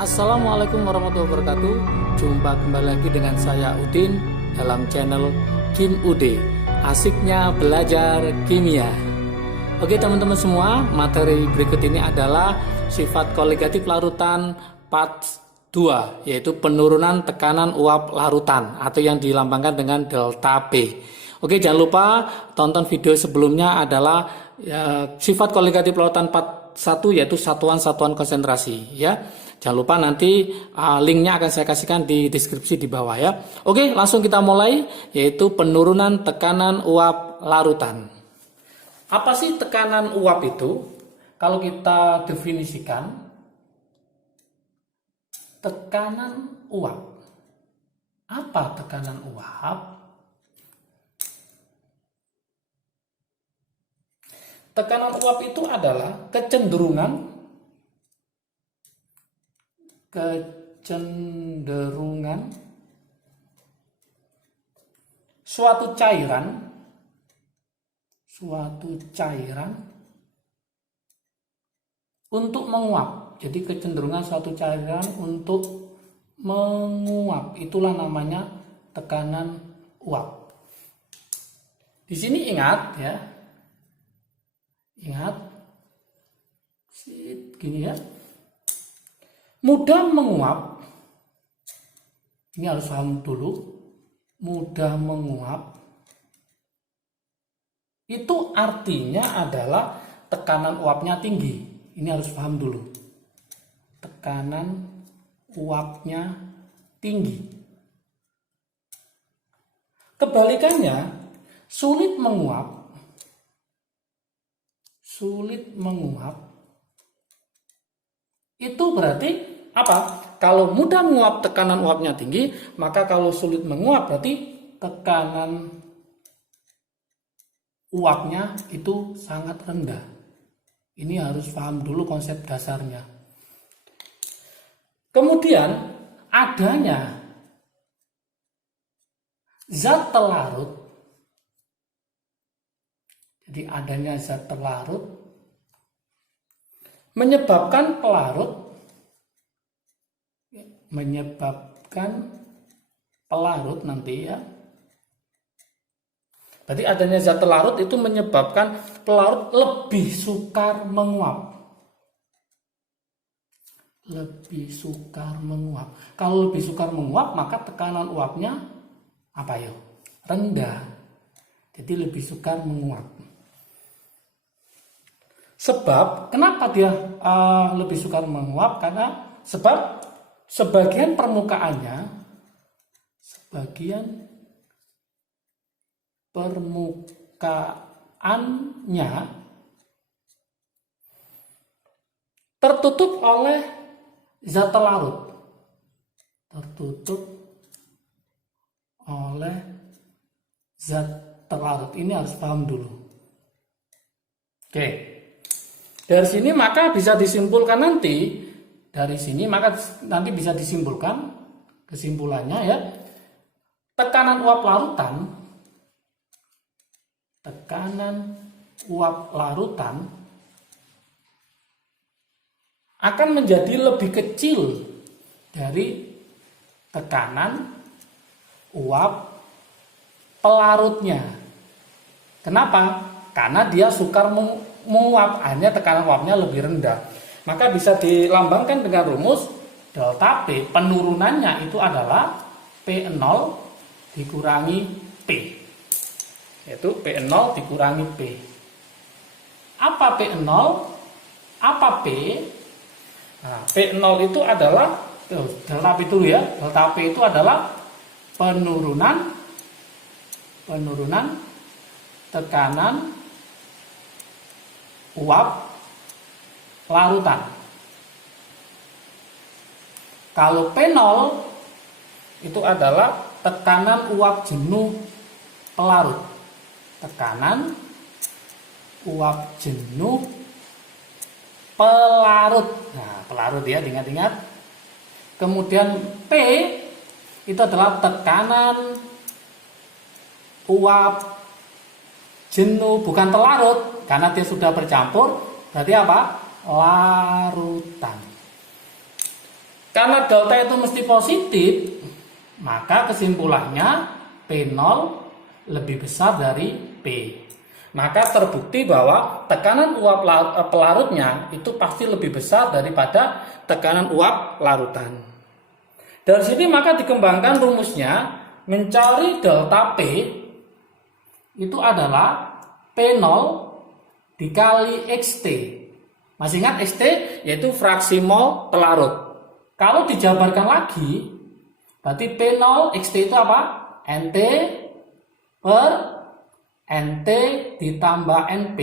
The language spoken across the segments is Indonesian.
Assalamualaikum warahmatullahi wabarakatuh. Jumpa kembali lagi dengan saya Udin dalam channel Kim Ude. Asiknya belajar kimia. Oke teman-teman semua, materi berikut ini adalah sifat koligatif larutan part 2, yaitu penurunan tekanan uap larutan atau yang dilambangkan dengan delta P. Oke, jangan lupa tonton video sebelumnya adalah sifat koligatif larutan part 1, yaitu satuan-satuan konsentrasi ya. Jangan lupa nanti linknya akan saya kasihkan di deskripsi di bawah ya. Oke, langsung kita mulai, yaitu penurunan tekanan uap larutan. Apa sih tekanan uap itu? Kalau kita definisikan, tekanan uap. Apa tekanan uap? Tekanan uap itu adalah kecenderungan suatu cairan untuk menguap. Jadi kecenderungan suatu cairan untuk menguap, itulah namanya tekanan uap. Di sini ingat ya, gini ya, mudah menguap, ini harus paham dulu, mudah menguap itu artinya adalah tekanan uapnya tinggi. Ini harus paham dulu, tekanan uapnya tinggi. Kebalikannya, sulit menguap itu berarti apa? Kalau mudah menguap tekanan uapnya tinggi, maka kalau sulit menguap berarti tekanan uapnya itu sangat rendah. Ini harus paham dulu konsep dasarnya. Kemudian adanya zat telarut. Jadi adanya zat telarut menyebabkan pelarut nanti ya. Berarti adanya zat telarut itu menyebabkan pelarut lebih sukar menguap. Kalau lebih sukar menguap, maka tekanan uapnya apa ya? Rendah. Jadi lebih sukar menguap. Sebab kenapa dia lebih sukar menguap? Karena sebab sebagian permukaannya tertutup oleh zat telarut. Ini harus paham dulu. Oke. Dari sini maka bisa disimpulkan kesimpulannya ya. Tekanan uap larutan akan menjadi lebih kecil dari tekanan uap pelarutnya. Kenapa? Karena dia sukar menguap, hanya tekanan uapnya lebih rendah. Maka bisa dilambangkan dengan rumus delta P. Penurunannya itu adalah P0 dikurangi P. Yaitu P0 dikurangi P. Apa P0? Apa P? Nah, P0 itu adalah delta P dulu ya. Delta P itu adalah penurunan tekanan uap larutan. Kalau P0 itu adalah tekanan uap jenuh pelarut. Tekanan uap jenuh pelarut. Nah, pelarut ya, ingat-ingat. Kemudian P itu adalah tekanan uap jenuh, bukan telarut, karena dia sudah bercampur, berarti apa? Larutan. Karena delta itu mesti positif, maka kesimpulannya P0 lebih besar dari P. Maka terbukti bahwa tekanan uap pelarutnya itu pasti lebih besar daripada tekanan uap larutan. Dari sini maka dikembangkan rumusnya, mencari delta P itu adalah P0 dikali XT. Masih ingat XT? Yaitu fraksi mol pelarut. Kalau dijabarkan lagi, berarti P0 XT itu apa? NT per NT ditambah NP.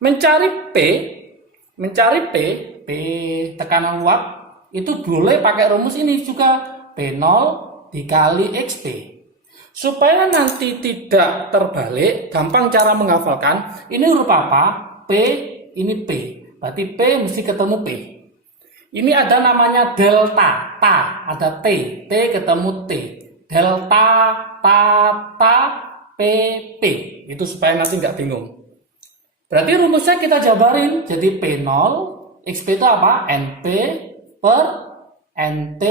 Mencari P tekanan uap itu boleh pakai rumus ini juga, P0 dikali XT. Supaya nanti tidak terbalik, gampang cara menghafalkan. Ini huruf apa? P, ini P. Berarti P mesti ketemu P. Ini ada namanya delta, ada T ketemu T. Delta, ta, PP. Itu supaya nanti nggak bingung. Berarti rumusnya kita jabarin. Jadi P0, XP itu apa? NP per NT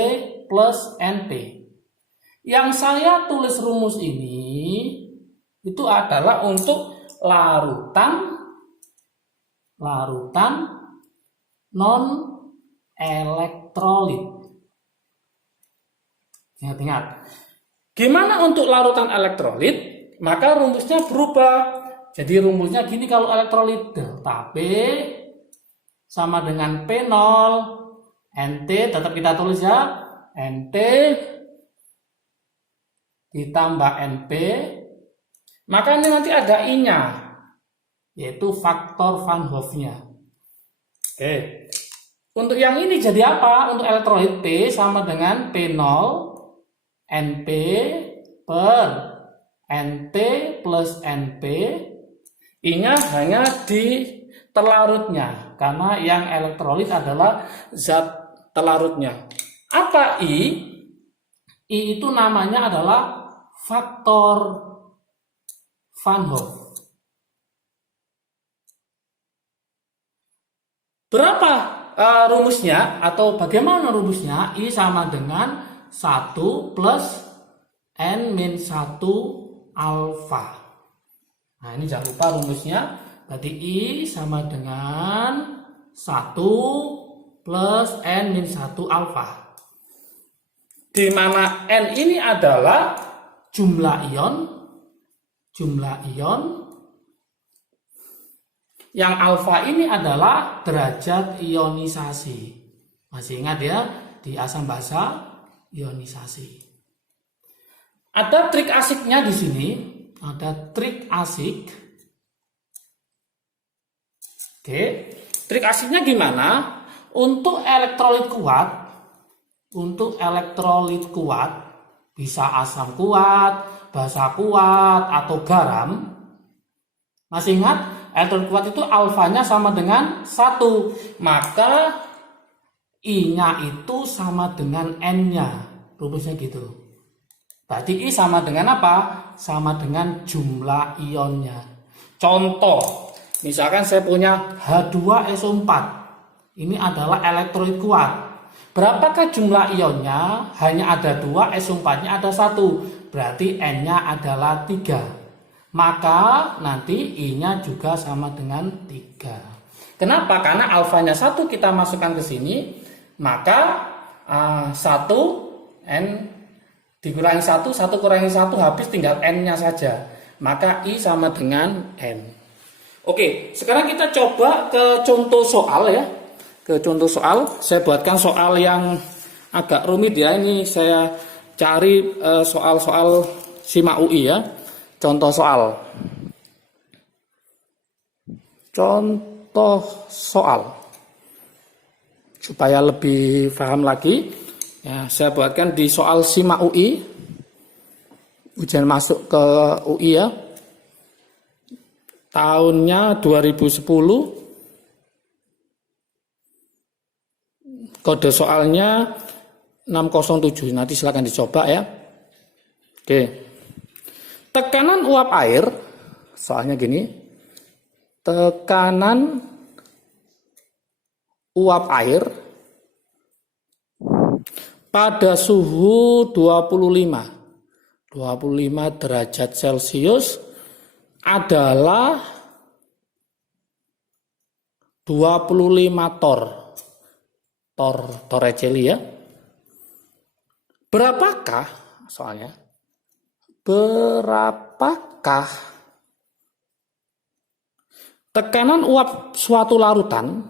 plus NP. Yang saya tulis rumus ini itu adalah untuk larutan non elektrolit. Ingat-ingat. Gimana untuk larutan elektrolit? Maka rumusnya berubah. Jadi rumusnya gini kalau elektrolit, delta P sama dengan P0 NT, tetap kita tulis ya, NT ditambah NP. Maka ini nanti ada I-nya, yaitu faktor Van Hoff-nya. Oke. Untuk yang ini jadi apa? Untuk elektrolit P sama dengan P0 NP per NT plus NP. I-nya hanya di terlarutnya, karena yang elektrolit adalah zat terlarutnya. Apa I? I itu namanya adalah faktor Van Hoff. Berapa rumusnya atau bagaimana rumusnya? I sama dengan 1 plus N-1 alfa. Nah, ini jangan lupa rumusnya. Berarti I sama dengan 1 plus N-1 alfa. Di mana N ini adalah jumlah ion. Yang alfa ini adalah derajat ionisasi. Masih ingat ya, di asam basa ionisasi. Ada trik asiknya di sini. Ada trik asik. Oke, trik asiknya gimana? Untuk elektrolit kuat, bisa asam kuat, basa kuat, atau garam. Masih ingat? Elektrolit kuat itu alfanya sama dengan 1. Maka I-nya itu sama dengan N-nya. Rumusnya gitu. Berarti I sama dengan apa? Sama dengan jumlah ionnya. Contoh, misalkan saya punya H2SO4. Ini adalah elektrolit kuat. Berapakah jumlah ionnya? Hanya ada 2, SO4-nya ada 1. Berarti N-nya adalah 3. Maka nanti I-nya juga sama dengan 3. Kenapa? Karena alfanya 1 kita masukkan ke sini. Maka 1 N dikurangi 1 kurangi 1 habis tinggal N-nya saja. Maka I sama dengan N. Oke, sekarang kita coba ke contoh soal ya. Ke contoh soal, saya buatkan soal yang agak rumit ya. Ini saya cari soal-soal SIMA UI ya. Contoh soal. Supaya lebih paham lagi. Ya, saya buatkan di soal SIMA UI, ujian masuk ke UI ya, tahunnya 2010, kode soalnya 607, nanti silakan dicoba ya. Oke, tekanan uap air, soalnya gini, tekanan uap air pada suhu 25 derajat Celcius adalah 25 torricelli ya. Berapakah tekanan uap suatu larutan?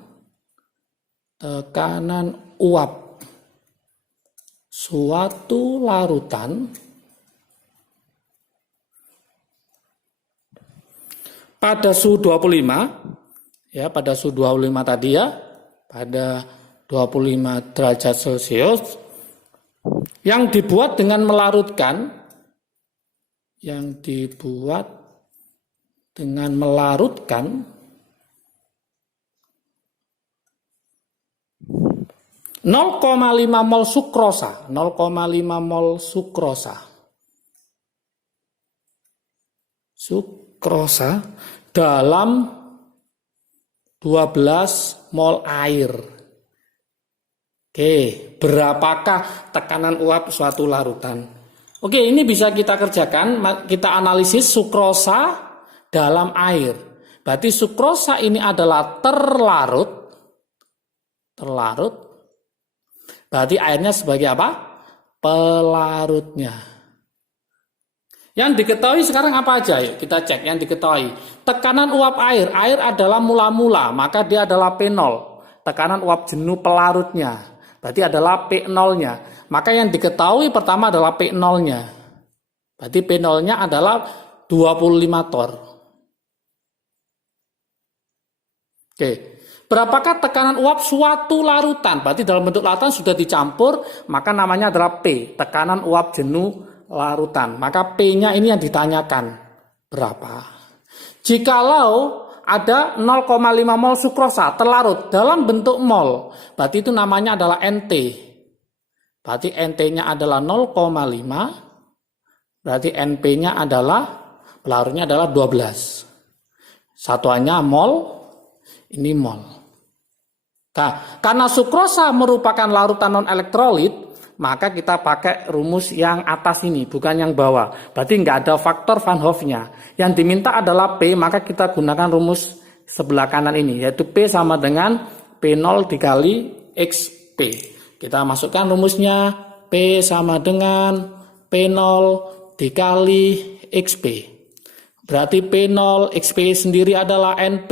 Tekanan uap suatu larutan pada suhu 25 ya, pada suhu 25 tadi ya, pada 25 derajat Celcius yang dibuat dengan melarutkan 0,5 mol sukrosa, 0,5 mol sukrosa dalam 12 mol air. Oke, berapakah tekanan uap suatu larutan? Oke, ini bisa kita kerjakan, kita analisis sukrosa dalam air. Berarti sukrosa ini adalah terlarut. Berarti airnya sebagai apa? Pelarutnya. Yang diketahui sekarang apa aja? Yuk kita cek yang diketahui. Tekanan uap air. Air adalah mula-mula, maka dia adalah P0. Tekanan uap jenuh pelarutnya. Berarti adalah P0-nya. Maka yang diketahui pertama adalah P0-nya. Berarti P0-nya adalah 25 torr. Oke. Berapakah tekanan uap suatu larutan? Berarti dalam bentuk larutan sudah dicampur, maka namanya adalah P, tekanan uap jenuh larutan. Maka P-nya ini yang ditanyakan, berapa? Jikalau ada 0,5 mol sukrosa terlarut dalam bentuk mol, berarti itu namanya adalah NT. Berarti NT-nya adalah 0,5, berarti NP-nya adalah, pelarutnya adalah 12. Satuannya mol, ini mol. Nah, karena sukrosa merupakan larutan non-elektrolit, maka kita pakai rumus yang atas ini, bukan yang bawah. Berarti nggak ada faktor Van Hoff-nya. Yang diminta adalah P, maka kita gunakan rumus sebelah kanan ini, yaitu P sama dengan P0 dikali XP. Kita masukkan rumusnya, P sama dengan P0 dikali XP. Berarti P0 XP sendiri adalah NP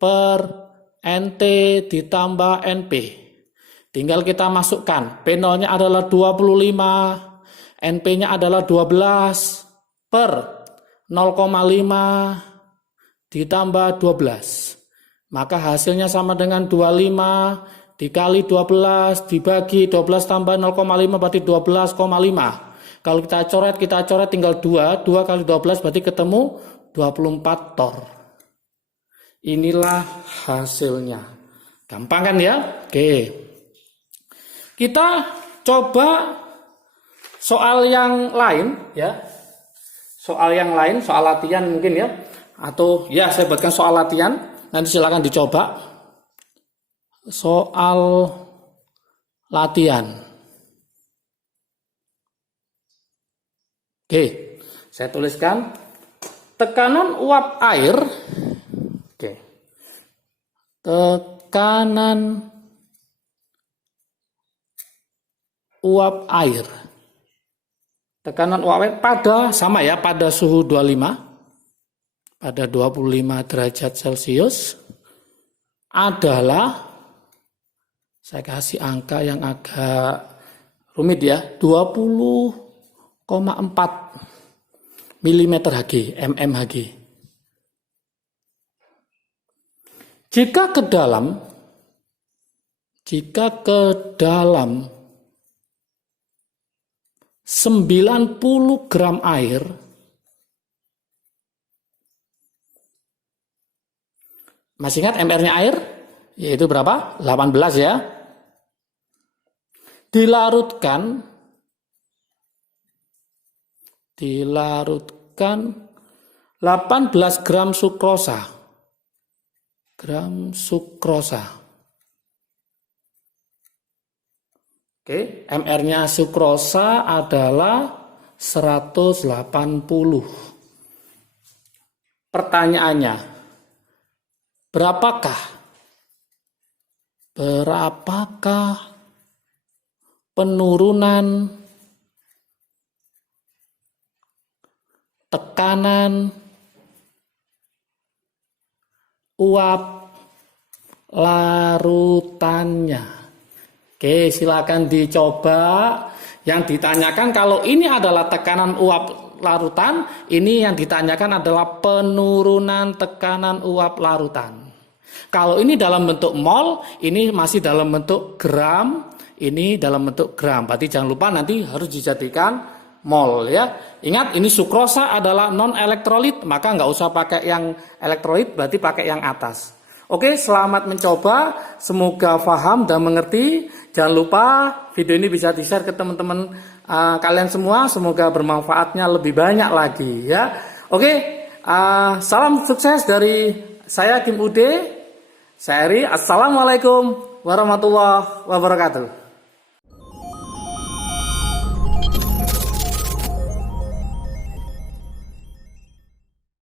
per NT ditambah NP. Tinggal kita masukkan. P0-nya adalah 25. NP-nya adalah 12 per 0,5 ditambah 12. Maka hasilnya sama dengan 25 dikali 12 dibagi 12 tambah 0,5 berarti 12,5. Kalau kita coret tinggal 2 kali 12 berarti ketemu 24 torr. Inilah hasilnya. Gampang kan ya? Oke. Kita coba soal yang lain ya. Soal yang lain, soal latihan mungkin ya. Atau ya saya buatkan soal latihan. Nanti silakan dicoba. Soal latihan. Oke. Saya tuliskan tekanan uap air. Tekanan uap air. Tekanan uap air pada sama ya, pada suhu 25, pada 25 derajat Celcius adalah, saya kasih angka yang agak rumit ya, 20,4 mm Hg, mmHg. Jika ke dalam 90 gram air masih ingat MR-nya air? Yaitu berapa? 18 ya. Dilarutkan 18 gram sukrosa. Oke, MR-nya sukrosa adalah 180. Pertanyaannya, berapakah penurunan tekanan uap larutannya? Oke, silakan dicoba. Yang ditanyakan kalau ini adalah tekanan uap larutan, ini yang ditanyakan adalah penurunan tekanan uap larutan. Kalau ini dalam bentuk mol, ini masih dalam bentuk gram, ini dalam bentuk gram. Berarti jangan lupa nanti harus dijadikan mol ya. Ingat, ini sukrosa adalah non elektrolit, maka nggak usah pakai yang elektrolit, berarti pakai yang atas. Oke, selamat mencoba. Semoga paham dan mengerti. Jangan lupa video ini bisa di-share ke teman-teman kalian semua. Semoga bermanfaatnya lebih banyak lagi ya. Oke, salam sukses dari saya Kim Ude. Saya Eri. Assalamualaikum warahmatullahi wabarakatuh.